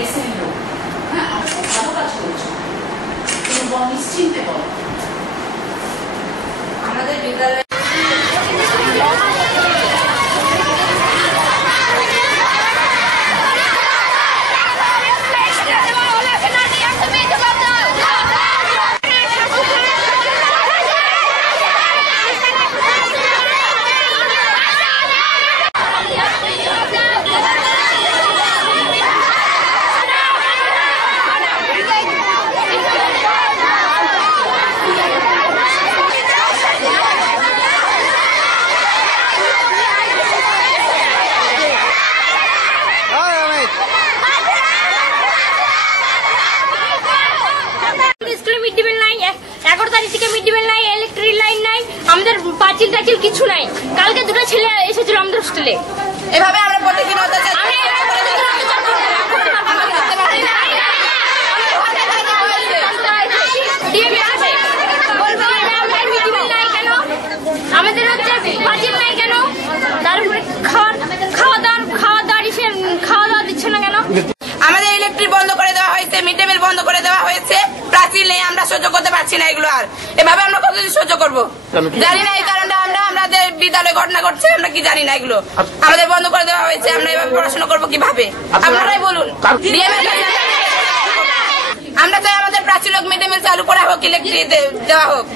বেছে নিল, হ্যাঁ আমরা খুব ভালো কাজ করেছি, তুমি নিশ্চিন্তে বলো। আমাদের বিদ্যালয়ে পাঁচিল টাচিল কিছু নাই। কালকে দুটো ছেলে এসেছিল আমাদের হোস্টেলে, এভাবে আমরা প্রতিদিন আমাদের হচ্ছে পাঁচিল নাই কেন, তারপরে খাওয়া দাওয়া দিচ্ছে না কেন। আমাদের ইলেকট্রিক বন্ধ করে দেওয়া হয়েছে, মিড ডে মিল বন্ধ করে দেওয়া হয়েছে, প্রাচীর নেই, আমরা সহ্য করতে পারছি না এগুলো। আর এভাবে আমরা কতদিন সহ্য করবো জানি না। এই কারণে আমাদের বিদ্যালয়ে ঘটনা ঘটছে, আমরা কি জানি না। এগুলো আমাদের বন্ধ করে দেওয়া হয়েছে, আমরা এভাবে পড়াশোনা করবো কিভাবে আপনারাই বলুন। আমরা চাই আমাদের প্রাচীর হোক, মিড ডে মিল চালু করা হোক, ইলেকট্রিক দেওয়া হোক।